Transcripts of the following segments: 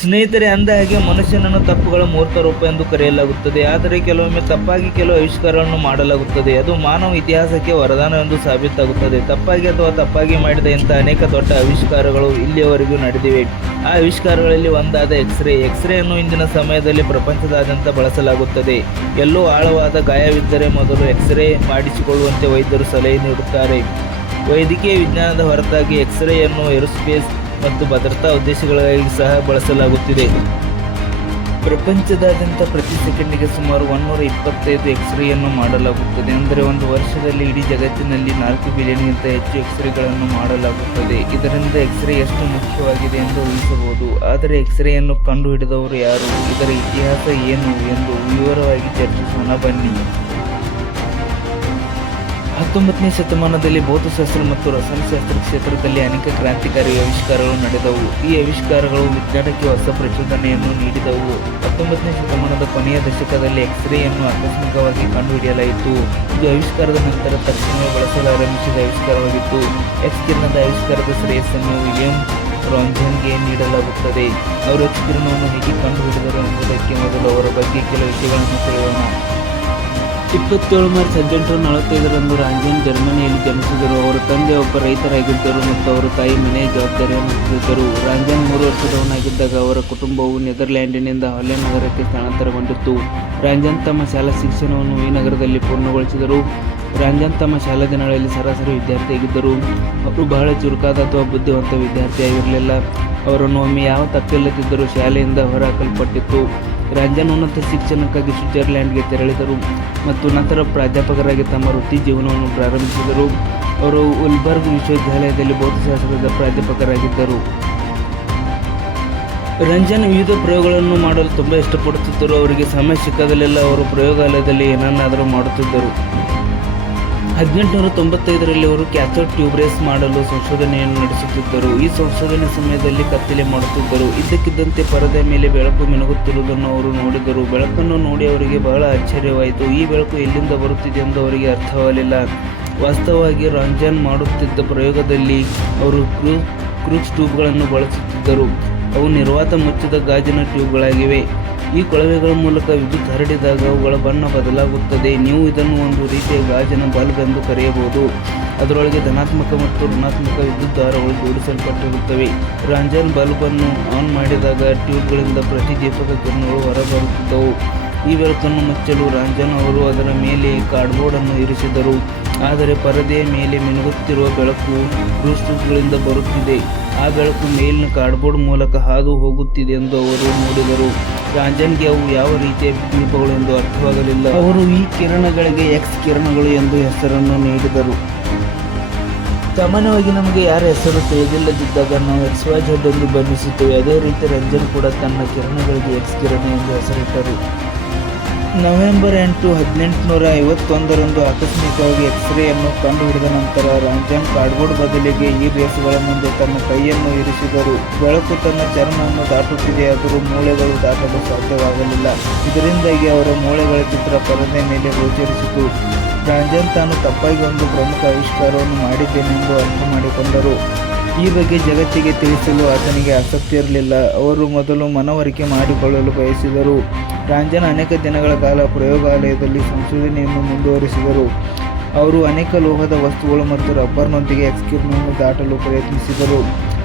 ಸ್ನೇಹಿತರೆ, ಅಂದ ಹಾಗೆ ಮನುಷ್ಯನನ್ನು ತಪ್ಪುಗಳ ಮೂರ್ತ ರೂಪ ಎಂದು ಕರೆಯಲಾಗುತ್ತದೆ. ಆದರೆ ಕೆಲವೊಮ್ಮೆ ತಪ್ಪಾಗಿ ಕೆಲವು ಆವಿಷ್ಕಾರಗಳನ್ನು ಮಾಡಲಾಗುತ್ತದೆ. ಅದು ಮಾನವ ಇತಿಹಾಸಕ್ಕೆ ವರದಾನ ಎಂದು ಸಾಬೀತಾಗುತ್ತದೆ. ತಪ್ಪಾಗಿ ಅಥವಾ ತಪ್ಪಾಗಿ ಮಾಡಿದ ಇಂಥ ಅನೇಕ ದೊಡ್ಡ ಆವಿಷ್ಕಾರಗಳು ಇಲ್ಲಿಯವರೆಗೂ ನಡೆದಿವೆ. ಆ ಆವಿಷ್ಕಾರಗಳಲ್ಲಿ ಒಂದಾದ ಎಕ್ಸ್ರೇ ಎಕ್ಸ್ರೇಯನ್ನು ಇಂದಿನ ಸಮಯದಲ್ಲಿ ಪ್ರಪಂಚದಾದ್ಯಂತ ಬಳಸಲಾಗುತ್ತದೆ. ಎಲ್ಲೋ ಆಳವಾದ ಗಾಯವಿದ್ದರೆ ಮೊದಲು ಎಕ್ಸ್ರೇ ಮಾಡಿಸಿಕೊಳ್ಳುವಂತೆ ವೈದ್ಯರು ಸಲಹೆ ನೀಡುತ್ತಾರೆ. ವೈದ್ಯಕೀಯ ವಿಜ್ಞಾನದ ಹೊರತಾಗಿ ಎಕ್ಸ್ರೇಯನ್ನು ಏರೋಸ್ಪೇಸ್ ಮತ್ತು ಭದ್ರತಾ ಉದ್ದೇಶಗಳಿಗಾಗಿ ಸಹ ಬಳಸಲಾಗುತ್ತಿದೆ. ಪ್ರಪಂಚದಾದ್ಯಂತ ಪ್ರತಿ ಸೆಕೆಂಡಿಗೆ ಸುಮಾರು ಒನ್ನೂರ ಇಪ್ಪತ್ತೈದು ಎಕ್ಸ್ರೇಯನ್ನು ಮಾಡಲಾಗುತ್ತದೆ. ಅಂದರೆ ಒಂದು ವರ್ಷದಲ್ಲಿ ಇಡೀ ಜಗತ್ತಿನಲ್ಲಿ ನಾಲ್ಕು ಬಿಲಿಯನ್ಗಿಂತ ಹೆಚ್ಚು ಎಕ್ಸ್ರೇಗಳನ್ನು ಮಾಡಲಾಗುತ್ತದೆ. ಇದರಿಂದ ಎಕ್ಸ್ರೇ ಎಷ್ಟು ಮುಖ್ಯವಾಗಿದೆ ಎಂದು ಊಹಿಸಬಹುದು. ಆದರೆ ಎಕ್ಸ್ರೇಯನ್ನು ಕಂಡುಹಿಡಿದವರು ಯಾರು? ಇದರ ಇತಿಹಾಸ ಏನು ಎಂದು ವಿವರವಾಗಿ ಚರ್ಚಿಸೋಣ ಬನ್ನಿ. ಹತ್ತೊಂಬತ್ತನೇ ಶತಮಾನದಲ್ಲಿ ಭೌತಶಾಸ್ತ್ರ ಮತ್ತು ರಸಾಯನಶಾಸ್ತ್ರ ಕ್ಷೇತ್ರದಲ್ಲಿ ಅನೇಕ ಕ್ರಾಂತಿಕಾರಿ ಆವಿಷ್ಕಾರಗಳು ನಡೆದವು. ಈ ಆವಿಷ್ಕಾರಗಳು ವಿಜ್ಞಾನಕ್ಕೆ ಹೊಸ ಪ್ರಚೋದನೆಯನ್ನು ನೀಡಿದವು. ಹತ್ತೊಂಬತ್ತನೇ ಶತಮಾನದ ಕೊನೆಯ ದಶಕದಲ್ಲಿ ಎಕ್ಸ್ರೇಯನ್ನು ಆಕಸ್ಮಿಕವಾಗಿ ಕಂಡುಹಿಡಿಯಲಾಯಿತು. ಇದು ಆವಿಷ್ಕಾರದ ನಂತರ ತಕ್ಷಣವೇ ಬಳಸಲಾರಂಭಿಸಿದ ಆವಿಷ್ಕಾರವಾಗಿತ್ತು. ಎಕ್ಸ್ ಕಿರಣದ ಆವಿಷ್ಕಾರದ ಶ್ರೇಯಸ್ಸನ್ನು ವಿಲಿಯಂ ರಾಂಜನ್ಗೆ ನೀಡಲಾಗುತ್ತದೆ. ಅವರು ಎಕ್ಸ್ ಕಿರಣವನ್ನು ಹೇಗೆ ಕಂಡುಹಿಡಿದರು ಎಂಬುದಕ್ಕೆ ಮೊದಲು ಅವರ ಬಗ್ಗೆ ಕೆಲವು ವಿಷಯಗಳನ್ನು ತಿಳಿಯೋಣ. ಇಪ್ಪತ್ತೇಳು ಮಾರ್ಚ್ ಹದಿನೆಂಟು ನಲವತ್ತೈದರಂದು ರಾಂಜನ್ ಜರ್ಮನಿಯಲ್ಲಿ ಜನಿಸಿದರು. ಅವರ ತಂದೆ, ಒಬ್ಬ ರೈತರಾಗಿದ್ದರು ಮತ್ತು ಅವರ ತಾಯಿ ಮನೆಯ ಜವಾಬ್ದಾರಿಯನ್ನು ಹೊತ್ತಿದ್ದರು ರಾಂಜನ್ ಮೂರು ವರ್ಷದವನಾಗಿದ್ದಾಗ ಅವರ ಕುಟುಂಬವು ನೆದರ್ಲ್ಯಾಂಡಿನಿಂದ ಹಾಲೆಂಡ್ ನಗರಕ್ಕೆ ಸ್ಥಳಾಂತರಗೊಂಡಿತ್ತು. ರಾಂಜನ್ ತಮ್ಮ ಶಾಲಾ ಶಿಕ್ಷಣವನ್ನು ಈ ನಗರದಲ್ಲಿ ಪೂರ್ಣಗೊಳಿಸಿದರು. ರಾಂಜನ್ ತಮ್ಮ ಶಾಲಾ ದಿನಗಳಲ್ಲಿ ಸರಾಸರಿ ವಿದ್ಯಾರ್ಥಿಯಾಗಿದ್ದರು. ಅವರು ಬಹಳ ಚುರುಕಾದ ಅಥವಾ ಬುದ್ಧಿವಂತ ವಿದ್ಯಾರ್ಥಿಯಾಗಿರಲಿಲ್ಲ. ಅವರನ್ನು ಒಮ್ಮೆ ಯಾವ ತಪ್ಪಿಲ್ಲದಿದ್ದರೂ ಶಾಲೆಯಿಂದ ಹೊರಹಾಕಲ್ಪಟ್ಟಿತ್ತು. ರಾಂಜನ್ ಉನ್ನತ ಶಿಕ್ಷಣಕ್ಕಾಗಿ ಸ್ವಿಟ್ಜರ್ಲ್ಯಾಂಡ್ಗೆ ತೆರಳಿದರು ಮತ್ತು ನಂತರ ಪ್ರಾಧ್ಯಾಪಕರಾಗಿ ತಮ್ಮ ವೃತ್ತಿ ಜೀವನವನ್ನು ಪ್ರಾರಂಭಿಸಿದರು. ಅವರು ಉಲ್ಬರ್ಗ್ ವಿಶ್ವವಿದ್ಯಾಲಯದಲ್ಲಿ ಭೌತಶಾಸ್ತ್ರದ ಪ್ರಾಧ್ಯಾಪಕರಾಗಿದ್ದರು. ರಂಜನ್ ವಿವಿಧ ಪ್ರಯೋಗಗಳನ್ನು ಮಾಡಲು ತುಂಬ ಇಷ್ಟಪಡುತ್ತಿದ್ದರು. ಅವರಿಗೆ ಸಮಯ ಸಿಕ್ಕದಲ್ಲೆಲ್ಲ ಅವರು ಪ್ರಯೋಗಾಲಯದಲ್ಲಿ ಏನನ್ನಾದರೂ ಮಾಡುತ್ತಿದ್ದರು. ಹದಿನೆಂಟುನೂರ ತೊಂಬತ್ತೈದರಲ್ಲಿ ಅವರು ಕ್ಯಾಥೋಡ್ ಟ್ಯೂಬ್ರೇಸ್ ಮಾಡಲು ಸಂಶೋಧನೆಯನ್ನು ನಡೆಸುತ್ತಿದ್ದರು. ಈ ಸಂಶೋಧನೆ ಸಮಯದಲ್ಲಿ ಕತ್ತಲೆ ಮಾಡುತ್ತಿದ್ದರು. ಇದ್ದಕ್ಕಿದ್ದಂತೆ ಪರದೆ ಮೇಲೆ ಬೆಳಕು ಮಿನುಗುತ್ತಿರುವುದನ್ನು ಅವರು ನೋಡಿದರು. ಬೆಳಕನ್ನು ನೋಡಿ ಅವರಿಗೆ ಬಹಳ ಆಶ್ಚರ್ಯವಾಯಿತು. ಈ ಬೆಳಕು ಎಲ್ಲಿಂದ ಬರುತ್ತಿದೆ ಎಂದು ಅವರಿಗೆ ಅರ್ಥವಾಗಲಿಲ್ಲ. ವಾಸ್ತವವಾಗಿ ರಂಜಾನ್ ಮಾಡುತ್ತಿದ್ದ ಪ್ರಯೋಗದಲ್ಲಿ ಅವರು ಕ್ರೂ ಕ್ರೂಚ್ ಟ್ಯೂಬ್ಗಳನ್ನು ಬಳಸುತ್ತಿದ್ದರು. ಅವು ನಿರ್ವಾತ ಮುಚ್ಚಿದ ಗಾಜಿನ ಟ್ಯೂಬ್ಗಳಾಗಿವೆ. ಈ ಕೊಳವೆಗಳ ಮೂಲಕ ವಿದ್ಯುತ್ ಹರಡಿದಾಗ ಅವುಗಳ ಬಣ್ಣ ಬದಲಾಗುತ್ತದೆ. ನೀವು ಇದನ್ನು ಒಂದು ರೀತಿಯ ಗಾಜಿನ ಬಲ್ಬ್ ಎಂದು ಕರೆಯಬಹುದು. ಅದರೊಳಗೆ ಧನಾತ್ಮಕ ಮತ್ತು ಋಣಾತ್ಮಕ ವಿದ್ಯುತ್ ದಾರಗಳು ಜೋಡಿಸಲ್ಪಟ್ಟಿರುತ್ತವೆ. ರಾಂಜನ್ ಬಲ್ಬ್ ಅನ್ನು ಆನ್ ಮಾಡಿದಾಗ ಟ್ಯೂಬ್ಗಳಿಂದ ಪ್ರತಿದೀಪಕ ಕಿರಣಗಳು ಹೊರಬರುತ್ತಿದ್ದವು. ಈ ಬೆಳಕನ್ನು ಮುಚ್ಚಲು ರಾಂಜನ್ ಅವರು ಅದರ ಮೇಲೆ ಕಾರ್ಡ್ಬೋರ್ಡ್ ಅನ್ನು ಇರಿಸಿದರು. ಆದರೆ ಪರದೆಯ ಮೇಲೆ ಮಿನುಗುತ್ತಿರುವ ಬೆಳಕು ಟ್ಯೂಬ್ಗಳಿಂದ ಬರುತ್ತಿದೆ. ಆ ಬೆಳಕು ಮೇಲಿನ ಕಾರ್ಡ್ಬೋರ್ಡ್ ಮೂಲಕ ಹಾದು ಹೋಗುತ್ತಿದೆ ಎಂದು ಅವರು ನೋಡಿದರು. ರಾಂಜನ್ಗೆ ಅವು ಯಾವ ರೀತಿಯ ದೀಪಗಳು ಎಂದು ಅರ್ಥವಾಗಲಿಲ್ಲ. ಅವರು ಈ ಕಿರಣಗಳಿಗೆ ಎಕ್ಸ್ ಕಿರಣಗಳು ಎಂದು ಹೆಸರನ್ನು ನೀಡಿದರು. ಸಾಮಾನ್ಯವಾಗಿ ನಮಗೆ ಯಾರ ಹೆಸರು ತಿಳಿದಿಲ್ಲದಿದ್ದಾಗ ನಾವು ಎಕ್ಸ್ ವೈ ಝೆಡ್ ಎಂದು ಅದೇ ರೀತಿ ರಂಜನ್ ಕೂಡ ತನ್ನ ಕಿರಣಗಳಿಗೆ ಎಕ್ಸ್ ಕಿರಣ ಎಂದು ಹೆಸರಿಟ್ಟರು. ನವೆಂಬರ್ ಎಂಟು ಹದಿನೆಂಟುನೂರ ಐವತ್ತೊಂದರಂದು ಆಕಸ್ಮಿಕವಾಗಿ ಎಕ್ಸ್ರೇಯನ್ನು ಕಂಡುಹಿಡಿದ ನಂತರ ರಂಜನ್ ಕಾರ್ಡ್ಬೋರ್ಡ್ ಬದಲಿಗೆ ಈ ಬೇಸುಗಳ ಮುಂದೆ ತನ್ನ ಕೈಯನ್ನು ಇರಿಸಿದರು ಬೆಳಕು ತನ್ನ ಚರ್ಮವನ್ನು ದಾಟುತ್ತಿದೆಯಾದರೂ ಮೂಳೆಗಳು ದಾಟಲು ಸಾಧ್ಯವಾಗಲಿಲ್ಲ. ಇದರಿಂದಾಗಿ ಅವರ ಮೂಳೆಗಳ ಚಿತ್ರ ಪರದೆ ಮೇಲೆ ಗೋಚರಿಸಿತು. ರಂಜನ್ ತಾನು ತಪ್ಪಾಗಿ ಒಂದು ಪ್ರಮುಖ ಆವಿಷ್ಕಾರವನ್ನು ಮಾಡಿದ್ದೇನೆಂದು ಅರ್ಥ ಮಾಡಿಕೊಂಡರು. ಈ ಬಗ್ಗೆ ಜಗತ್ತಿಗೆ ತಿಳಿಸಲು ಆತನಿಗೆ ಆಸಕ್ತಿ ಇರಲಿಲ್ಲ. ಅವರು ಮೊದಲು ಮನವರಿಕೆ ಮಾಡಿಕೊಳ್ಳಲು ಬಯಸಿದರು. ರಾಂಜನ್ ಅನೇಕ ದಿನಗಳ ಕಾಲ ಪ್ರಯೋಗಾಲಯದಲ್ಲಿ ಸಂಶೋಧನೆಯನ್ನು ಮುಂದುವರಿಸಿದರು. ಅವರು ಅನೇಕ ಲೋಹದ ವಸ್ತುಗಳು ಮತ್ತು ರಬ್ಬರ್ನೊಂದಿಗೆ ಎಕ್ಸ್ಕ್ಯೂಬ್ನನ್ನು ದಾಟಲು ಪ್ರಯತ್ನಿಸಿದರು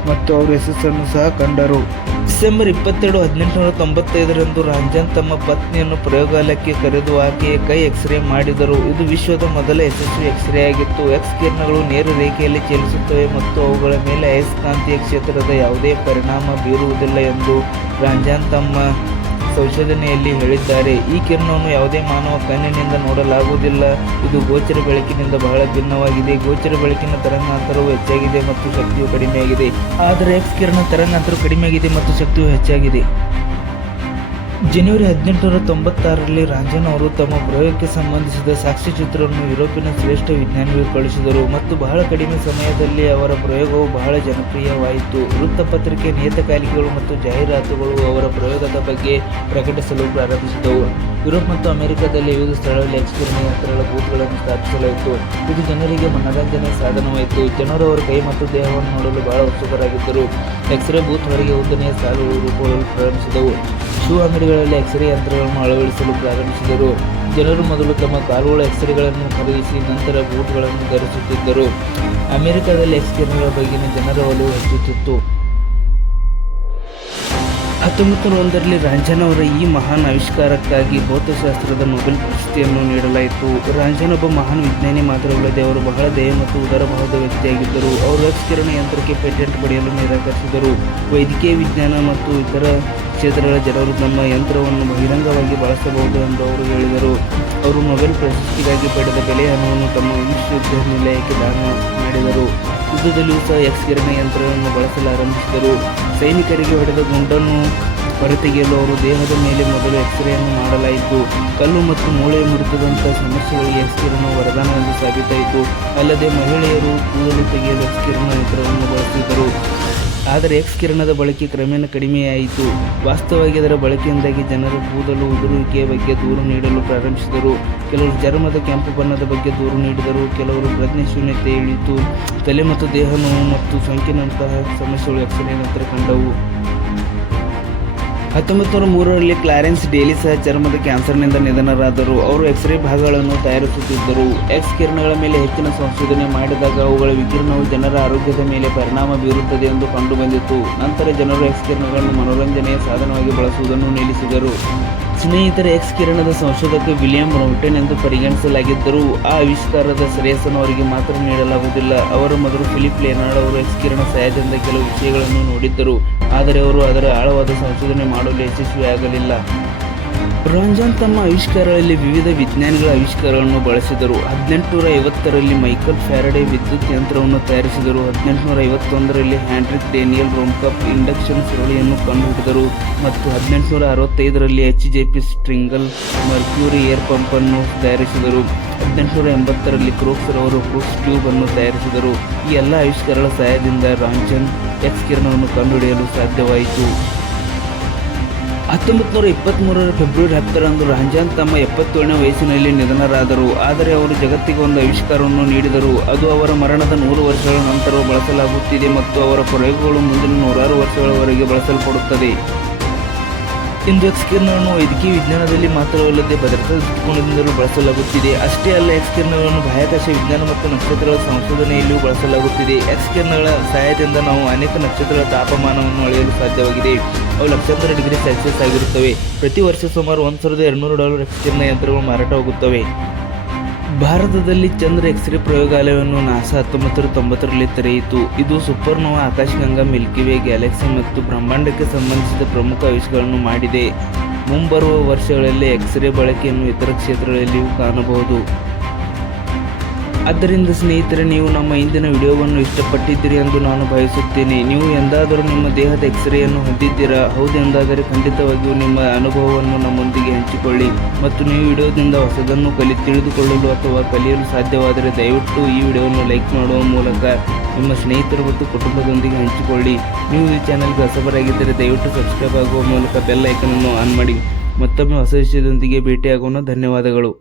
ಮತ್ತು ಅವರು ಯಶಸ್ಸನ್ನು ಸಹ ಕಂಡರು. ಡಿಸೆಂಬರ್ ಇಪ್ಪತ್ತೆರಡು ಹದಿನೆಂಟುನೂರ ತೊಂಬತ್ತೈದರಂದು ರಂಜನ್ ತಮ್ಮ ಪತ್ನಿಯನ್ನು ಪ್ರಯೋಗಾಲಯಕ್ಕೆ ಕರೆದು ಆಕೆಯ ಕೈ ಎಕ್ಸ್ರೇ ಮಾಡಿದರು. ಇದು ವಿಶ್ವದ ಮೊದಲ ಯಶಸ್ವಿ ಎಕ್ಸ್ರೇ ಆಗಿತ್ತು. ಎಕ್ಸ್ ಕಿರಣಗಳು ನೇರ ರೇಖೆಯಲ್ಲಿ ಚಲಿಸುತ್ತವೆ ಮತ್ತು ಅವುಗಳ ಮೇಲೆ ಅಯಸ್ಕಾಂತೀಯ ಕ್ಷೇತ್ರದ ಯಾವುದೇ ಪರಿಣಾಮ ಬೀರುವುದಿಲ್ಲ ಎಂದು ರಂಜನ್ ತಮ್ಮ ಸಂಶೋಧನೆಯಲ್ಲಿ ಹೇಳಿದ್ದಾರೆ. ಈ ಕಿರಣವನ್ನು ಯಾವುದೇ ಮಾನವ ಕಣ್ಣಿನಿಂದ ನೋಡಲಾಗುವುದಿಲ್ಲ. ಇದು ಗೋಚರ ಬೆಳಕಿನಿಂದ ಬಹಳ ಭಿನ್ನವಾಗಿದೆ. ಗೋಚರ ಬೆಳಕಿನ ತರಂಗಾಂತರವು ಹೆಚ್ಚಾಗಿದೆ ಮತ್ತು ಶಕ್ತಿಯು ಕಡಿಮೆಯಾಗಿದೆ. ಆದರೆ ಎಕ್ಸ್ ಕಿರಣ ತರಂಗಾಂತರ ಕಡಿಮೆಯಾಗಿದೆ ಮತ್ತು ಶಕ್ತಿಯು ಹೆಚ್ಚಾಗಿದೆ. ಜನವರಿ ಹದಿನೆಂಟುನೂರ ತೊಂಬತ್ತಾರರಲ್ಲಿ ರಾಂಜನ್ ಅವರು ತಮ್ಮ ಪ್ರಯೋಗಕ್ಕೆ ಸಂಬಂಧಿಸಿದ ಸಾಕ್ಷ್ಯಚಿತ್ರವನ್ನು ಯುರೋಪಿನ ಶ್ರೇಷ್ಠ ವಿಜ್ಞಾನಿಗಳು ಕಳಿಸಿದರು ಮತ್ತು ಬಹಳ ಕಡಿಮೆ ಸಮಯದಲ್ಲಿ ಅವರ ಪ್ರಯೋಗವು ಬಹಳ ಜನಪ್ರಿಯವಾಯಿತು. ವೃತ್ತಪತ್ರಿಕೆ, ನಿಯತಕಾಲಿಕೆಗಳು ಮತ್ತು ಜಾಹೀರಾತುಗಳು ಅವರ ಪ್ರಯೋಗದ ಬಗ್ಗೆ ಪ್ರಕಟಿಸಲು ಪ್ರಾರಂಭಿಸಿದವು ಯುರೋಪ್ ಮತ್ತು ಅಮೆರಿಕದಲ್ಲಿ ವಿವಿಧ ಸ್ಥಳಗಳಲ್ಲಿ ಎಕ್ಸ್ಕಿರಣಿ ಯಂತ್ರಗಳ ಬೂತ್ಗಳನ್ನು ಸ್ಥಾಪಿಸಲಾಯಿತು. ಇದು ಜನರಿಗೆ ಮನರಂಜನೆ ಸಾಧನವಾಯಿತು. ಜನರು ಅವರ ಕೈ ಮತ್ತು ದೇಹವನ್ನು ನೋಡಲು ಬಹಳ ಉತ್ಸುಕರಾಗಿದ್ದರು. ಎಕ್ಸ್ರೇ ಬೂತ್ ಹೊರಗೆ ಉದ್ದನೆಯ ಸಾಲು ರೂಪುಗೊಳ್ಳಲು ಪ್ರಾರಂಭಿಸಿದವು. ಶೂ ಅಂಗಡಿಗಳಲ್ಲಿ ಎಕ್ಸ್ರೇ ಯಂತ್ರಗಳನ್ನು ಅಳವಡಿಸಲು ಪ್ರಾರಂಭಿಸಿದರು. ಜನರು ಮೊದಲು ತಮ್ಮ ಕಾಲುಗಳ ಎಕ್ಸ್ರೇಗಳನ್ನು ಖರೀದಿಸಿ ನಂತರ ಬೂಟ್ಗಳನ್ನು ಧರಿಸುತ್ತಿದ್ದರು. ಅಮೆರಿಕದಲ್ಲಿ ಎಕ್ಸ್ಕಿರಣಗಳ ಬಗೆಗಿನ ಜನರ ಒಲವು ಹೆಚ್ಚುತ್ತಿತ್ತು. ಹತ್ತೊಂಬತ್ತು ನೂರ ಒಂದರಲ್ಲಿ ರಾಂಜನ್ ಅವರ ಈ ಮಹಾನ್ ಆವಿಷ್ಕಾರಕ್ಕಾಗಿ ಭೌತಶಾಸ್ತ್ರದ ನೊಬೆಲ್ ಪ್ರಶಸ್ತಿಯನ್ನು ನೀಡಲಾಯಿತು. ರಾಂಜನ್ ಒಬ್ಬ ಮಹಾನ್ ವಿಜ್ಞಾನಿ ಮಾತ್ರವಲ್ಲದೆ ಅವರು ಬಹಳ ದಯ ಮತ್ತು ಉದರಭಾವದ ವ್ಯಕ್ತಿಯಾಗಿದ್ದರು. ಅವರು ಎಕ್ಸ್ ಕಿರಣ ಯಂತ್ರಕ್ಕೆ ಪೇಟೆಂಟ್ ಪಡೆಯಲು ನಿರಾಕರಿಸಿದರು. ವೈದ್ಯಕೀಯ ವಿಜ್ಞಾನ ಮತ್ತು ಇತರ ಕ್ಷೇತ್ರಗಳ ಜನರು ನಮ್ಮ ಯಂತ್ರವನ್ನು ಬಹಿರಂಗವಾಗಿ ಬಳಸಬಹುದು ಎಂದು ಅವರು ಹೇಳಿದರು. ಅವರು ನೊಬೆಲ್ ಪ್ರಶಸ್ತಿಗಾಗಿ ಪಡೆದ ಬೆಲೆ ಹಣವನ್ನು ತಮ್ಮ ವಿಶ್ವವಿದ್ಯಾನಿಲಯಕ್ಕೆ ದಾನ ಮಾಡಿದರು. ಯುದ್ಧದಲ್ಲಿಯೂ ಸಹ ಎಕ್ಸ್ ಕಿರಣ ಯಂತ್ರವನ್ನು ಬಳಸಲಾರಂಭಿಸಿದರು ಸೈನಿಕರಿಗೆ ಹೊಡೆದ ಗುಂಡನ್ನು ಹೊರತೆಗೆಯಲು ಅವರು ದೇಹದ ಮೇಲೆ ಮೊದಲು ಎಕ್ಸ್ರೇಯನ್ನು ಮಾಡಲಾಯಿತು. ಕಲ್ಲು ಮತ್ತು ಮೂಳೆ ಮುರಿತದಂಥ ಸಮಸ್ಯೆಗಳಿಗೆ ಎಕ್ಸ್ಕಿರಣ ವರದಾನವೆಂದು ಸಾಬೀತಾಯಿತು. ಅಲ್ಲದೆ ಮಹಿಳೆಯರು ಕೂದಲು ತೆಗೆಯಲು ಎಕ್ಸ್ಕಿರಣ ಯಂತ್ರವನ್ನು ಬಳಸಿದರು ಆದರೆ ಎಕ್ಸ್ ಕಿರಣದ ಬಳಕೆ ಕ್ರಮೇಣ ಕಡಿಮೆಯಾಯಿತು. ವಾಸ್ತವವಾಗಿ ಅದರ ಬಳಕೆಯಿಂದಾಗಿ ಜನರು ಕೂದಲು ಉದುರುವಿಕೆಯ ಬಗ್ಗೆ ದೂರು ನೀಡಲು ಪ್ರಾರಂಭಿಸಿದರು. ಕೆಲವರು ಚರ್ಮದ ಕೆಂಪು ಬಣ್ಣದ ಬಗ್ಗೆ ದೂರು ನೀಡಿದರು. ಕೆಲವರು ಪ್ರಜ್ಞಾಶೂನ್ಯತೆ ಇಳಿತು ತಲೆ ಮತ್ತು ದೇಹ ನೋವು ಮತ್ತು ಸೋಂಕಿನಂತಹ ಸಮಸ್ಯೆಗಳು ಎಕ್ಸರೆ ನಂತರ ಕಂಡವು. ಹತ್ತೊಂಬತ್ತು ನೂರ ಮೂರರಲ್ಲಿ ಕ್ಲಾರೆನ್ಸ್ ಡೇಲಿ ಸಹ ಚರ್ಮದ ಕ್ಯಾನ್ಸರ್ನಿಂದ ನಿಧನರಾದರು. ಅವರು ಎಕ್ಸ್ರೇ ಭಾಗಗಳನ್ನು ತಯಾರಿಸುತ್ತಿದ್ದರು. ಎಕ್ಸ್ ಕಿರಣಗಳ ಮೇಲೆ ಹೆಚ್ಚಿನ ಸಂಶೋಧನೆ ಮಾಡಿದಾಗ ಅವುಗಳ ವಿಕಿರಣವು ಜನರ ಆರೋಗ್ಯದ ಮೇಲೆ ಪರಿಣಾಮ ಬೀರುತ್ತದೆ ಎಂದು ಕಂಡುಬಂದಿತು. ನಂತರ ಜನರು ಎಕ್ಸ್ ಕಿರಣಗಳನ್ನು ಮನೋರಂಜನೆಯ ಸಾಧನವಾಗಿ ಬಳಸುವುದನ್ನು ನಿಲ್ಲಿಸಿದರು. ಸ್ನೇಹಿತರ ಎಕ್ಸ್ ಕಿರಣದ ಸಂಶೋಧಕ ವಿಲಿಯಂ ರೌಂಟನ್ ಎಂದು ಪರಿಗಣಿಸಲಾಗಿದ್ದರೂ ಆ ಆವಿಷ್ಕಾರದ ಶ್ರೇಯಸ್ಸನ್ನು ಅವರಿಗೆ ಮಾತ್ರ ನೀಡಲಾಗುವುದಿಲ್ಲ. ಅವರ ಮೊದಲು ಫಿಲಿಪ್ ಲೆನಾರ್ಡ್ ಅವರು ಎಕ್ಸ್ ಕಿರಣ ಸಹಾಯದಿಂದ ಕೆಲವು ವಿಷಯಗಳನ್ನು ನೋಡಿದ್ದರು. ಆದರೆ ಅವರು ಅದರ ಆಳವಾದ ಸಂಶೋಧನೆ ಮಾಡಲು ಯಶಸ್ವಿಯಾಗಲಿಲ್ಲ. ರಂಜಾನ್ ತಮ್ಮ ಆವಿಷ್ಕಾರಗಳಲ್ಲಿ ವಿವಿಧ ವಿಜ್ಞಾನಿಗಳ ಆವಿಷ್ಕಾರಗಳನ್ನು ಬಳಸಿದರು. ಹದಿನೆಂಟುನೂರ ಐವತ್ತರಲ್ಲಿ ಮೈಕಲ್ ಫ್ಯಾರಡೆ ವಿದ್ಯುತ್ ಯಂತ್ರವನ್ನು ತಯಾರಿಸಿದರು. ಹದಿನೆಂಟುನೂರ ಐವತ್ತೊಂದರಲ್ಲಿ ಹ್ಯಾಂಡ್ರಿಕ್ ಡೇನಿಯಲ್ ರೋಮ್ಕಪ್ ಇಂಡಕ್ಷನ್ ಸುರುಳಿಯನ್ನು ಕಂಡುಹಿಡಿದರು ಮತ್ತು ಹದಿನೆಂಟುನೂರ ಅರವತ್ತೈದರಲ್ಲಿ H J P Sprengel mercury air ಪಂಪನ್ನು ತಯಾರಿಸಿದರು. ಹದಿನೆಂಟುನೂರ ಎಂಬತ್ತರಲ್ಲಿ ಕ್ರೋಕ್ಸರ್ ಅವರು ಕ್ರೂಸ್ ಟ್ಯೂಬ್ ಅನ್ನು ತಯಾರಿಸಿದರು. ಈ ಎಲ್ಲ ಆವಿಷ್ಕಾರಗಳ ಸಹಾಯದಿಂದ ರಾಂಚನ್ ಎಕ್ಸ್ ಕಿರಣವನ್ನು ಕಂಡುಹಿಡಿಯಲು ಸಾಧ್ಯವಾಯಿತು. ಹತ್ತೊಂಬತ್ತು ನೂರ ಇಪ್ಪತ್ತ್ಮೂರರ ಫೆಬ್ರವರಿ ಹತ್ತರಂದು ರಂಜಾನ್ ತಮ್ಮ ಎಪ್ಪತ್ತೇಳನೇ ವಯಸ್ಸಿನಲ್ಲಿ ನಿಧನರಾದರು. ಆದರೆ ಅವರು ಜಗತ್ತಿಗೆ ಒಂದು ಆವಿಷ್ಕಾರವನ್ನು ನೀಡಿದರು. ಅದು ಅವರ ಮರಣದ ನೂರು ವರ್ಷಗಳ ನಂತರ ಬಳಸಲಾಗುತ್ತಿದೆ ಮತ್ತು ಅವರ ಪ್ರಯೋಗಗಳು ಮುಂದಿನ ನೂರಾರು ವರ್ಷಗಳವರೆಗೆ ಬಳಸಲ್ಪಡುತ್ತದೆ ಇಂದು ಎಕ್ಸ್ಕಿರಣವನ್ನು ವೈದ್ಯಕೀಯ ವಿಜ್ಞಾನದಲ್ಲಿ ಮಾತ್ರವಲ್ಲದೆ ಭದ್ರತಾ ದೃಷ್ಟಿಕೋನದಿಂದಲೂ ಬಳಸಲಾಗುತ್ತಿದೆ. ಅಷ್ಟೇ ಅಲ್ಲ ಎಕ್ಸ್ಕಿರಣಗಳನ್ನು ಬಾಹ್ಯಾಕಾಶ ವಿಜ್ಞಾನ ಮತ್ತು ನಕ್ಷತ್ರಗಳ ಸಂಶೋಧನೆಯಲ್ಲಿಯೂ ಬಳಸಲಾಗುತ್ತಿದೆ. ಎಕ್ಸ್ಕಿರಣಗಳ ಸಹಾಯದಿಂದ ನಾವು ಅನೇಕ ನಕ್ಷತ್ರಗಳ ತಾಪಮಾನವನ್ನು ಅಳೆಯಲು ಸಾಧ್ಯವಾಗಿದೆ. ಅವು ಲಕ್ಷಾಂತರ ಡಿಗ್ರಿ ಸೆಲ್ಸಿಯಸ್ ಆಗಿರುತ್ತವೆ. ಪ್ರತಿ ವರ್ಷ ಸುಮಾರು ಒಂದು ಸಾವಿರದ ಎರಡುನೂರು ಡಾಲರ್ ಎಕ್ಸ್ಕಿರಣ ಯಂತ್ರಗಳು ಮಾರಾಟವಾಗುತ್ತವೆ. ಭಾರತದಲ್ಲಿ ಚಂದ್ರ ಎಕ್ಸ್ರೇ ಪ್ರಯೋಗಾಲಯವನ್ನು ನಾಸಾ ಹತ್ತೊಂಬತ್ತರ ತೊಂಬತ್ತರಲ್ಲಿ ತೆರೆಯಿತು. ಇದು ಸೂಪರ್ನೋವಾ ಆಕಾಶಗಂಗಾ ಮಿಲ್ಕಿವೇ ಗ್ಯಾಲಕ್ಸಿ ಮತ್ತು ಬ್ರಹ್ಮಾಂಡಕ್ಕೆ ಸಂಬಂಧಿಸಿದ ಪ್ರಮುಖ ಆವಿಷ್ಕಾರಗಳನ್ನು ಮಾಡಿದೆ. ಮುಂಬರುವ ವರ್ಷಗಳಲ್ಲಿ ಎಕ್ಸ್ರೇ ಬಳಕೆಯನ್ನು ಇತರ ಕ್ಷೇತ್ರಗಳಲ್ಲಿಯೂ ಕಾಣಬಹುದು. ಆದ್ದರಿಂದ ಸ್ನೇಹಿತರೆ, ನೀವು ನಮ್ಮ ಇಂದಿನ ವಿಡಿಯೋವನ್ನು ಇಷ್ಟಪಟ್ಟಿದ್ದೀರಿ ಎಂದು ನಾನು ಭಾವಿಸುತ್ತೇನೆ ನೀವು ಎಂದಾದರೂ ನಿಮ್ಮ ದೇಹದ ಎಕ್ಸ್ರೇಯನ್ನು ಹೊಂದಿದ್ದೀರಾ? ಹೌದು ಎಂದಾದರೆ ಖಂಡಿತವಾಗಿಯೂ ನಿಮ್ಮ ಅನುಭವವನ್ನು ನಮ್ಮೊಂದಿಗೆ ಹಂಚಿಕೊಳ್ಳಿ. ಮತ್ತು ನೀವು ವಿಡಿಯೋದಿಂದ ಹೊಸದನ್ನು ಕಲಿ, ತಿಳಿದುಕೊಳ್ಳಲು ಅಥವಾ ಕಲಿಯಲು ಸಾಧ್ಯವಾದರೆ ದಯವಿಟ್ಟು ಈ ವಿಡಿಯೋವನ್ನು ಲೈಕ್ ಮಾಡುವ ಮೂಲಕ ನಿಮ್ಮ ಸ್ನೇಹಿತರು ಮತ್ತು ಕುಟುಂಬದೊಂದಿಗೆ ಹಂಚಿಕೊಳ್ಳಿ. ನೀವು ಈ ಚಾನಲ್ಗೆ ಹೊಸಬರಾಗಿದ್ದರೆ ದಯವಿಟ್ಟು ಸಬ್ಸ್ಕ್ರೈಬ್ ಆಗುವ ಮೂಲಕ ಬೆಲ್ ಐಕನನ್ನು ಆನ್ ಮಾಡಿ. ಮತ್ತೊಮ್ಮೆ ಹೊಸ ವಿಷಯದೊಂದಿಗೆ ಭೇಟಿಯಾಗೋಣ. ಧನ್ಯವಾದಗಳು.